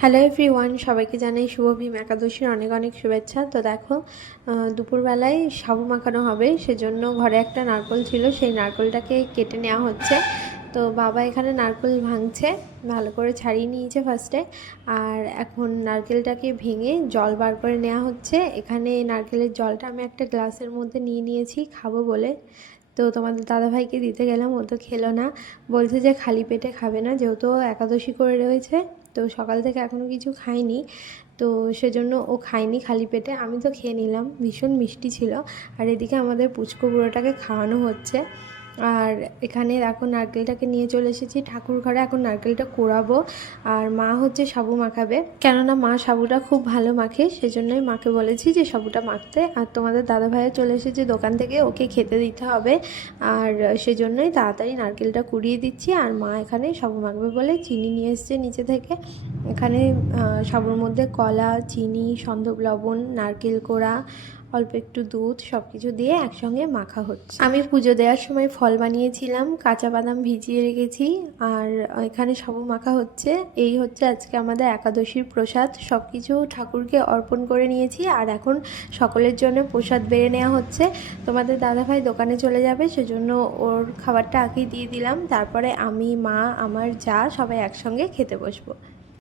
Hello everyone, সবাইকে জানাই শুভ ভীম একাদশীর অনেক অনেক শুভেচ্ছা। তো দেখো, দুপুরবেলায় সাবু মাখানো হবে, সেজন্য ঘরে একটা নারকেল ছিল, সেই নারকেলটাকে কেটে নেওয়া হচ্ছে। তো বাবা এখানে নারকেল ভাঙছে, ভালো করে ছাড়িয়ে নিয়েছে ফার্স্টে। আর এখন নারকেলটাকে ভেঙে জল বার করে নেওয়া হচ্ছে। এখানে নারকেলের জলটা আমি একটা গ্লাসের মধ্যে নিয়ে নিয়েছি খাবো বলে। তো তোমাদের দাদাভাইকে দিতে গেলাম, ও তো খেলো না, বলছে যে খালি পেটে খাবে না, যেহেতু একাদশী করে রয়েছে। তো সকাল থেকে এখনও কিছু খাইনি, তো সেজন্য ও খায়নি খালি পেটে। আমি তো খেয়ে নিলাম, ভীষণ মিষ্টি ছিল। আর এদিকে আমাদের পুচকো বুড়োটাকে খাওয়ানো হচ্ছে। আর এখানে এখন নারকেলটাকে নিয়ে চলে এসেছি ঠাকুর ঘরে, এখন নারকেলটা কোড়াবো। আর মা হচ্ছে সাবু মাখাবে, কেননা মা সাবুটা খুব ভালো মাখে, সেজন্যই মাকে বলেছি যে সাবুটা মাখতে। আর তোমাদের দাদাভাইও চলে এসেছে দোকান থেকে, ওকে খেতে দিতে হবে। আর সেজন্যই তাড়াতাড়ি নারকেলটা কুড়িয়ে দিচ্ছি। আর মা এখানে সাবু মাখবে বলে চিনি নিয়ে এসছে নিচে থেকে। এখানে সাবুর মধ্যে কলা, চিনি, সন্দক লবণ, নারকেল কোড়া, অল্প একটু দুধ, সব কিছু দিয়ে একসঙ্গে মাখা হচ্ছে। আমি পুজো দেওয়ার সময় ফল বানিয়েছিলাম, কাঁচা বাদাম ভিজিয়ে রেখেছি। আর এখানে সাবু মাখা হচ্ছে। এই হচ্ছে আজকে আমাদের একাদশীর প্রসাদ। সব কিছু ঠাকুরকে অর্পণ করে নিয়েছি, আর এখন সকলের জন্য প্রসাদ বেড়ে নেওয়া হচ্ছে। তোমাদের দাদাভাই দোকানে চলে যাবে, সেজন্য ওর খাবারটা আগেই দিয়ে দিলাম। তারপরে আমি, মা, আমার যা, সবাই একসঙ্গে খেতে বসবো।